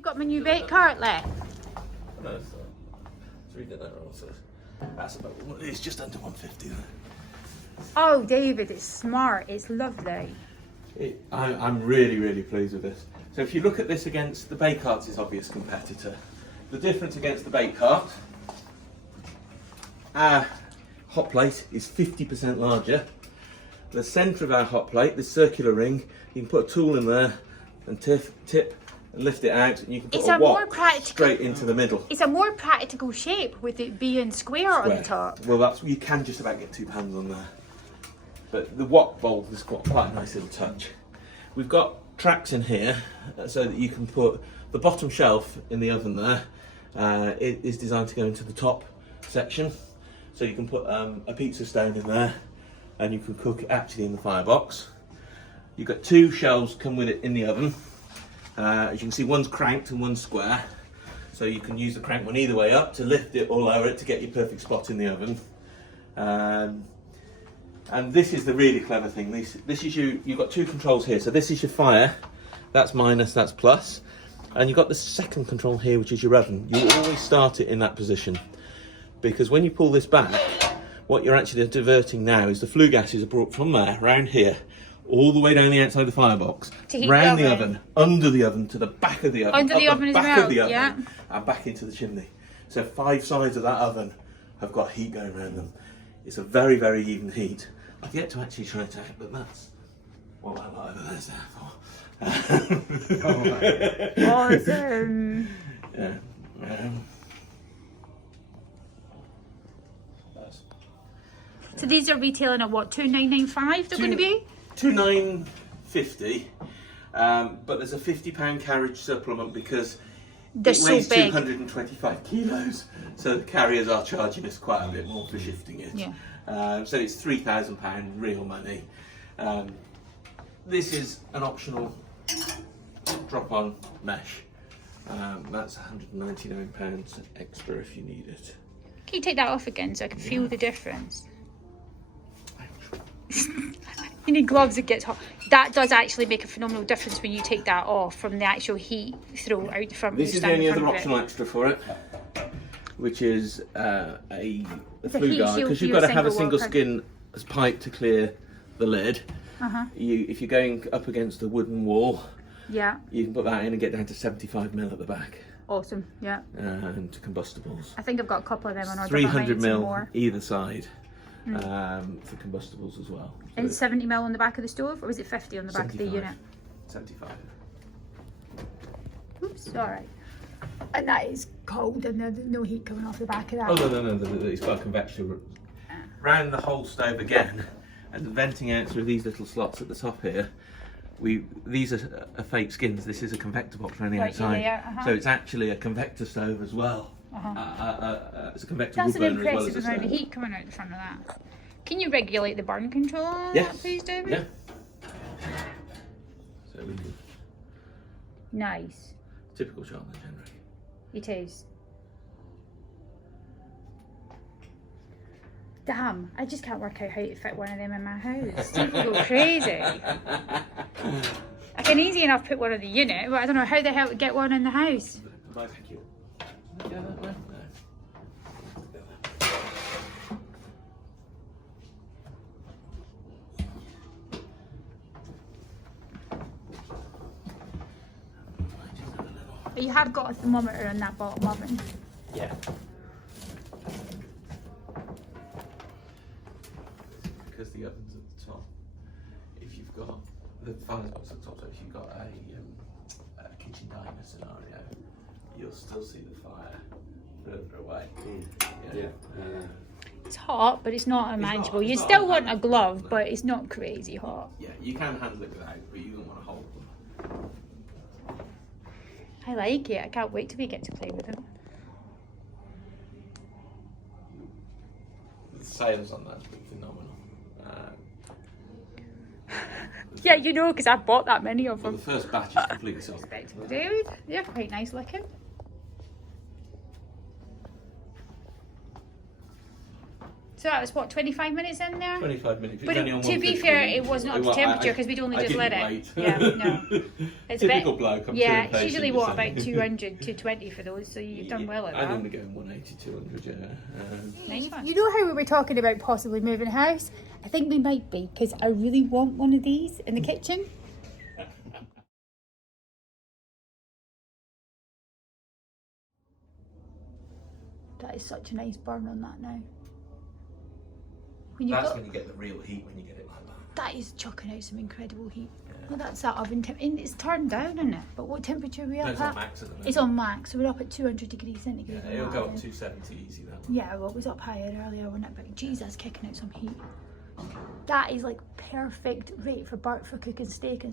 you've got my new bake cart left. No, it's reading that wrong. So that's about, it's just under 150 then. Oh, David, it's smart. It's lovely. I'm really pleased with this. So if you look at this against the bake cart's its obvious competitor, the difference against the bake cart, our hot plate is 50% larger. The centre of our hot plate, this circular ring, you can put a tool in there and tip and lift it out, and you can put a wok straight into the middle. It's a more practical shape with it being square on the top. Well, you can just about get two pans on there. But the wok bowl has got quite a nice little touch. We've got tracks in here so that you can put the bottom shelf in the oven there. It is designed to go into the top section, so you can put a pizza stone in there and you can cook it actually in the firebox. You've got two shelves come with it in the oven. As you can see, one's cranked and one's square, so you can use the crank one either way up to lift it or lower it to get your perfect spot in the oven. And this is the really clever thing. This is you've got two controls here. So this is your fire, that's minus, that's plus. And you've got the second control here, which is your oven. You always start it in that position, because when you pull this back, what you're actually diverting now is the flue gases are brought from there, round here, all the way down the outside of the firebox, round the oven, under the oven, to the back of the oven, under the oven as well, yeah, and back into the chimney. So 5 sides of that oven have got heat going around them. It's a very even heat. I've yet to actually try to, but that's what that light over there's there for. Awesome. Yeah. So these are retailing at what, $2,995 they're going to be? $2,950, but there's a £50 carriage supplement because they're it weighs so big. 225 kilos, so the carriers are charging us quite a bit more for shifting it. Yeah. So it's £3,000 real money. This is an optional drop-on mesh. That's £199 extra if you need it. Can you take that off again so I can feel the difference? You need gloves, it gets hot. That does actually make a phenomenal difference when you take that off from the actual heat throw out the front. This is the only other optional extra for it, which is a flue guard, because you've got to have a single skin as pipe to clear the lid. If you're going up against a wooden wall, yeah, you can put that in and get down to 75mm at the back. Awesome, yeah. And combustibles. I think I've got a couple of them on order. 300mm either side. For combustibles as well. So and 70mm on the back of the stove, or was it 50 on the back of the unit? 75. Oops, alright. And that is cold, and there's no heat coming off the back of that. Oh no, it's got a convection round the whole stove again, and venting out through these little slots at the top here. These are fake skins. This is a convector box around the outside, so it's actually a convector stove as well. It's a convector That's wood an burner as well impressive as a amount of stove. heat coming out the front of that. Can you regulate the burn control on Yes. that, please, David? Yeah. So we do. Nice. Typical Charlton Jenrick. It is. Damn, I just can't work out how to fit one of them in my house. Steve will go crazy. I can easy enough put one in the unit, but I don't know how the hell to get one in the house. Bye, thank you. Yeah, that way. No. But you have got a thermometer in that bottom oven. Yeah. Because the oven's at the top. If you've got the firebox at the top, so if you've got a kitchen diner scenario, you'll still see the fire further away. Yeah. It's hot, but it's not unmanageable. You still want a glove, but it's not crazy hot. Yeah, you can handle it without, but you don't want to hold them. I like it. I can't wait till we get to play with it. The sales on that's been phenomenal. Yeah, you know, because I've bought that many of Well, them. the first batch is completely sold. Respectable, David. They're quite nice looking. So that was what, 25 minutes in there? 25 minutes. But to be fair, it wasn't up to temperature because we'd only just lit it. Yeah, no. It's typical bloke. I'm yeah, too it's usually impatient, what, you about see. 200, 220 for those, so you've done well at I that. normally go in 180, 200, yeah. Nice one. You know how we were talking about possibly moving house? I think we might be, because I really want one of these in the kitchen. That is such a nice burn on that now. When you've That's got, when you get the real heat, when you get it like that. that is chucking out some incredible heat. Well, that's that oven temp. And it's turned down, isn't it? But what temperature are we No, up it's at? on max at the moment. It's on max, so we're up at 200 degrees centigrade. Yeah, on it'll that go up oven. 270 easy that. Yeah, well, it was up higher earlier, wasn't it? But geez, that's kicking out some heat. That is like perfect rate for cooking steak and